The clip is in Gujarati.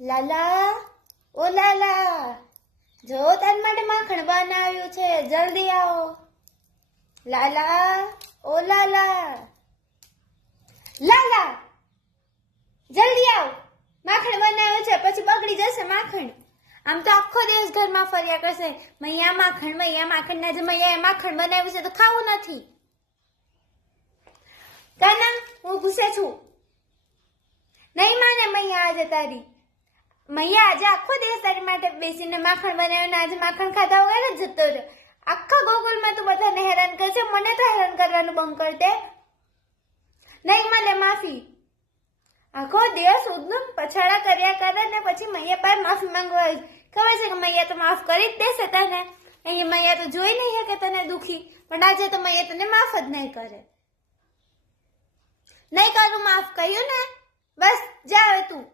લાલા, ઓ લાલા, જો તાર માટે માખણ બનાવ્યું છે, જલ્દી આવો. લાલા, ઓ લાલા, લાલા, જલ્દી આવો, માખણ બનાવ્યું છે, પછી બગડી જશે માખણ. આમ તો આખો દિવસ ઘરમાં ફર્યા કરશે, મૈયા માખણ ના જે મૈયાએ માખણ બનાવ્યું છે તો ખાવું નથી. કાના, હું ગુસ્સે છું. નહીં માને મૈયા આજે તારી. મૈયા આજે આખો દિવસ તારી માટે બેસીને માખણ બનાવ્યું ને આજે માખણ ખાધા વગર જ જતો રહ્યો. આખા ગોકુળમાં તું બધાને હેરાન કરશે, મને તો હેરાન કરવાનું બંધ કર દે. નહીં મળે માફી. આખો દિવસ ઉદમ પછાડા કર્યા કરે ને પછી મૈયા પાસે માફી માંગવા ખબર છે કે મૈયા તો માફ કરી જ દેશે તને. અહીં મૈયા તો જોઈ નહીં શકે તને દુખી, પણ આજે તો મૈયા તને માફ જ નહીં કરે. નહીં કરું માફ, કહ્યું ને, બસ જા હવે તું.